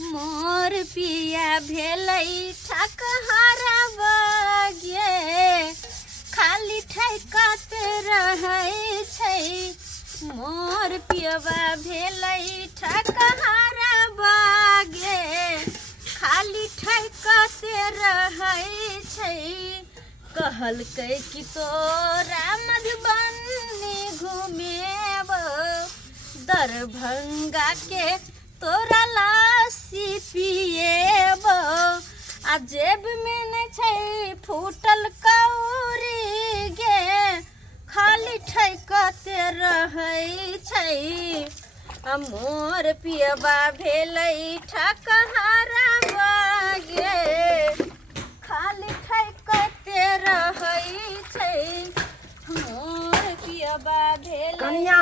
मोर पिया भेलै ठकहारा बगे खाली ठकत रहै छै। मोर पियवा भेलै ठकहारा बगे खाली ठकत रहै छै। कहलकै कि तोरा मधुबनी घुमेब दरभंगा के तोरा लस्सी पिएब आ जेब में नहीं छै फूटल कौड़ी गे खाली ठकते रहै छै। आ मोर पियबा भेलै ठकहारा बगे खाली ठकते रहै छै। मोर पियबा भेलै कन्या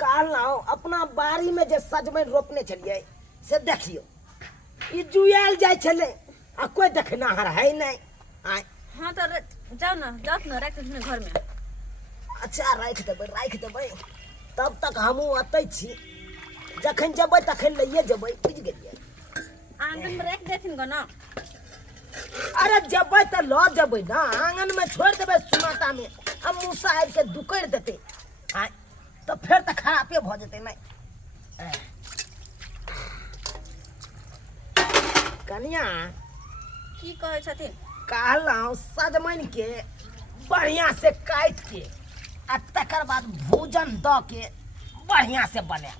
काल अपना बाड़ी में जे सजमनि रोपने छलिए से देखियो ई जुआल जाय छले आ कोई देखनाहार है नहीं। आय हाँ तो जाओ ना रख दे घर में। अच्छा राख देबै तब तक हमहूँ अतै छी जखन जेबै तखन लइए जेबै बुझ गेलिए। आंगन में रख देथिन गो ना। अरे जेबै तो ल जेबै ना आंगन में छोड़ देबै सुनाता में अब मूसा आबि के दुकड़ देते आय तो फिर तो खराबे भ जेतै नहीं। कन्या की कहै छथिन? कहलहुँ सजमनि के बढ़िया से काट के आ तकर बाद भोजन द के बढ़िया से बने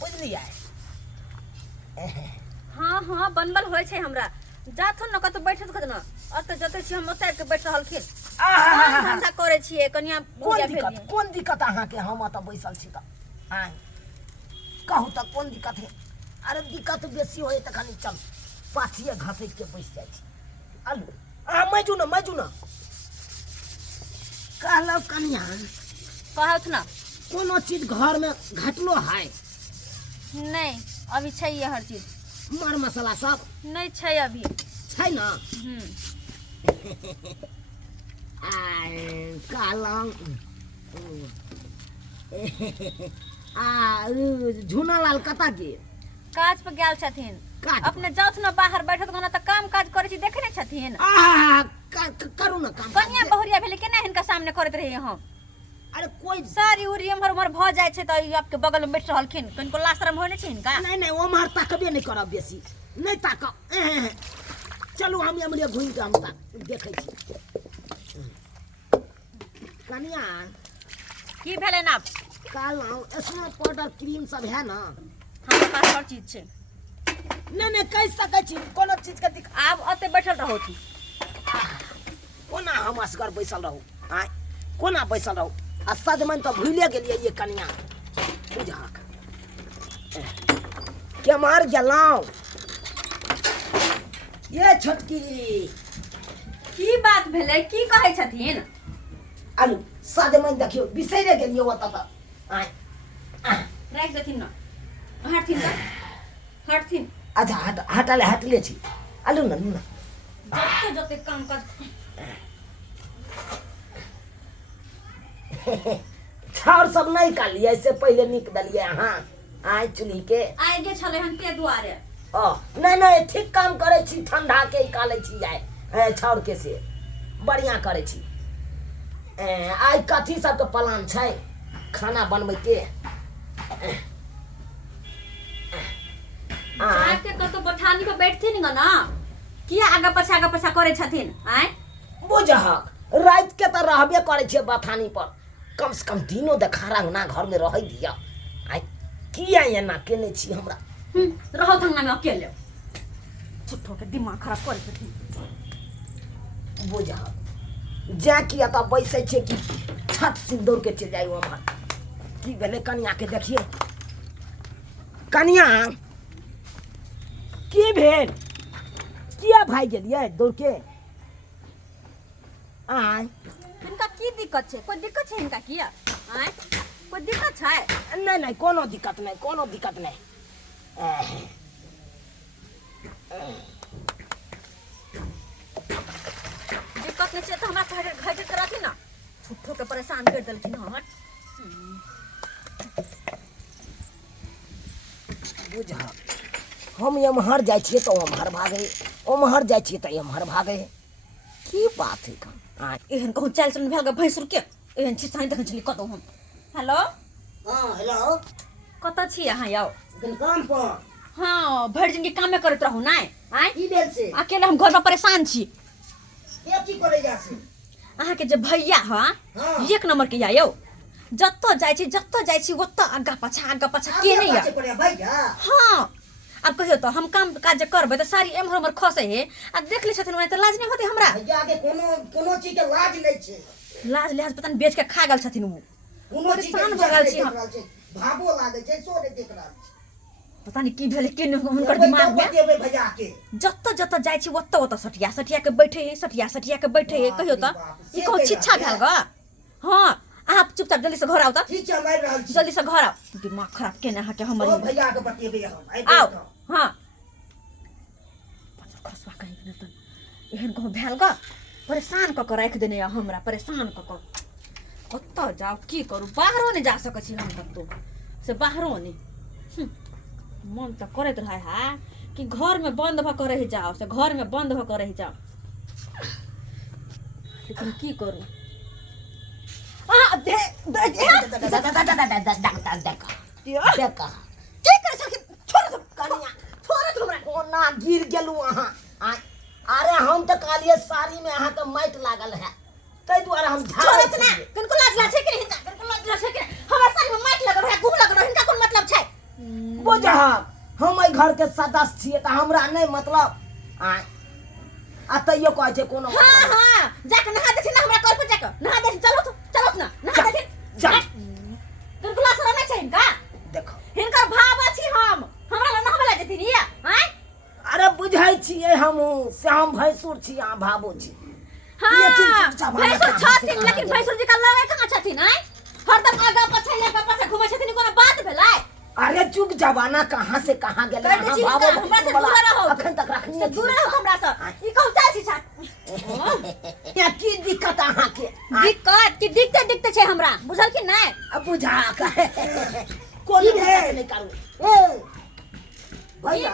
बुझलिए। हाँ बनबल होइ छै हमरा। जाथुन न कतौ बैठत खत न अत जते छी हम ओतै के बैठ रहल खिन। धंधा करे छिए कनिया कोन दिक्कत अहाँ के हम त बैसल छी त आय कहू त कोन दिक्कत है? अरे दिक्कत बेसी होय त खाली चल पाछिए घसैट के बैस जाइ छी। अलू मैजू न कहलौ कन्या कहत न कोनो चीज घर में घटलो है नहीं अभी छै ये हर चीज। मर मसाला सब नहीं छै अभी छै न। कहलहुँ झूना लाल कता के काज पर गेल छथिन। अपने जाउथ न बाहर बैठत गना त काम काज करे छी देखे नहीं छथिन। करू न काम कनिया बहुरिया भेले केना हिनका सामने करत रही हम। अरे कोई सारी उरी हमर भ जाय छै त आपके बगल में बैठ रहलखिन कनको लाशरम होय नै छै हिनका। नहीं ओमहर तकबे नहीं करब बेसी नहीं ताक। चलू हम एमरे घुम के हम देखे छी। कन्या की भेलै ना? कहलहुँ स्नो पाउडर क्रीम सब है ना? हमरा पास हर चीज छै। नहीं कह सकै छी कोनो चीज के आब अते बैठल रहू थी कोना हम असगर बैसल रहू आय कोना बैसल रहू आ सजमनि तो भूले गेलिए ये कन्या बुझाक के मार गेलौं ये छोटकी। की बात भेलै की कहै छथिन? आलू सजमनि देखियो बिसरे गेलियो ओत त आय रख देथिन न हटथिन। अच्छा हटले छी। आलू न जते काम कर छाड़ सब नहीं कालिए से पहले निक दलिए अहाँ आय चुली के आगे छले हन के दुआरे। नहीं ठीक काम करे छी ठंडा के निकाले छी आय छाड़ के से बढ़िया करे छी। आय कथी सब के प्लान छै खाना बनबै के? जाके कतो बठानी पे बैठथिन ग ना किया आगा पाछा करे छथिन आय बुझहक रात के त रहबे करे छे बथानी पर कम से कम दिनो देखारा ना घर में रह दिया। आय किया एना केने छी हमरा? रहो थंगा में अकेले झूठो के दिमाग खराब करे छथिन। बुझहक जा किया त बैसे छे कि छत सिंदूर के चल जाई ओमहर की भेले कन्या के देखिए। कन्या की भेल किया भाई गेलिए दौड़ के? आय इनका की दिक्कत छै? कोई दिक्कत छै इनका किया? आय कोई दिक्कत छै? नहीं कोनो दिक्कत नहीं। दिक्कत नहीं छै त हमरा घटे करथि ना झूठो के परेशान कर देलखिन हमर। बुझ हम एम्हर जाइ छियै तो ओम्हर भागे, ओम्हर जाइ छियै तो एम्हर भागे, की बात है का? एहन कहूँ चाल चलन भेल भैंसुर के एहन छी साइन देखै छली कतौ हम। हेलो हाँ हेलो, कतऽ छी अहाँ यौ? काम पर। हाँ भरि जिनगी कामे करैत रहू नै आँय की भेल से? अकेले हम घर पर परेशान छी। के की करे जा से? अहाँके जे भैया हाँ हाँ। एक नंबर के या यौ, जतऽ जाइ छी ओतऽ आगा पाछा के नहीं या। भैया हाँ अब कहियो तो हम काम काज जे करबै तो सारी एम्हर उम्हर खसे है। आ देख लै छथिन तो लाज नहीं होते हमरा। भैया के कोनो चीज के लाज नहीं छे। लाज लिहाज पता नहीं बेच के खा गल छथिन उ। कोनो चीज के भगल छी हम। भाबो लागे छे सो देख रहल छी। पता नहीं की भेल के हुनकर दिमाग में। बतेबै भैया के जत्ता जाइ छी ओत्ता सटिया के बैठे है, सटिया के बैठे है। कहियो तो ई कहूँ छिच्छा भेल ग। हाँ आप चुपचाप जल्दी से घर आओ। ठीक छै मारि रहल छी। जल्दी से घर आओ। दिमाग खराब केने हटे हमर। ओ भैया के बतेबै हम। आओ हाँ खसवा कहीं न त एहन कहूँ भेल ग। परेशान क के राख देने या हमरा, परेशान क के। कत्ता जाओ की करू, बाहरो नहीं जा सकै छी हम तक तो से बाहरो नहीं। मन तो करैत रहे है कि घर में बंद भ के रह जाओ, से घर में बंद भ के रह जाओ, लेकिन की करू। कोना गिर गेलू अहाँ? अरे हम तो कहलिए साड़ी में अहाँ के माटि लागल है, तै दुआरे हम छोड़त ना। कनको लाज छै कि नहीं? कनको लाज छै कि नहीं? हमर साड़ी में माटि लगल है, घूम लगल है, इनका कोन मतलब छै? बुझ हम एहि घर के सदस्य छियै त हमरा नहीं मतलब। आ तैयो कहै छै कोनो। हाँ हाँ जाके नहा देथिन ना हमरा कल पर जाके नहा देथिन। चलो ना नहा देथिन। कनको लाज शरम नहीं छै इनका? देखो हिनकर भाव छी हम, हमरा ला नहावे ला जेथिन ये हैं? अरे बुझाई छियै हम से हम भैंसुर छी, अहाँ भाबो छी। हाँ भैंसुर छथिन, लेकिन भैंसुर जी का लगे कहाँ छथिन हैं? हरदम आगा पाछा घुमै छथिन, कोनो बात भेलै? अरे चुप जवाना कहाँ से कहाँ गेले? कह दै छी हमरा से दूर रहो। अखन तक रखनी से दूर रहो हमरा से। ई कहू चाल छी छा। या की दिक्कत अहाँ के? दिक्कत की दिक्कत छै हमरा, बुझल कि नहीं? अब बुझा के कोन है नहीं करू। ए भैया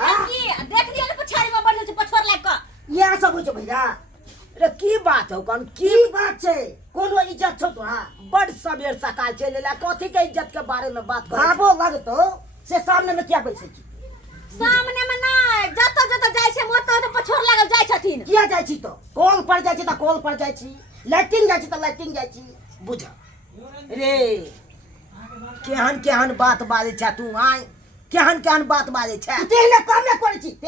देख लिया ना पछाड़ी में बैठल छै पछोर लाग के। ये सब हो छै भैया? रे की बात हो कौन की बात छै? कोनो इज्जत छौ तोरा? बड़ सबेर सकाल चले ला, कथी के इज्जत के बारे में बात कर? भाबो लगतो से सामने में क्या बैठे छी? सामने में नहीं, जत जाय छै ओत पछोर लागल जाय छथिन। किया जाय छी तो? कॉल पर जाय छी त कॉल पर जाय छी, लैट्रिन जाय छी त लैट्रिन जाय छी। बुझा रे केहन बात बाजे छ तू? आय केहन बात बाजे छ? तेहने काम न करै छी।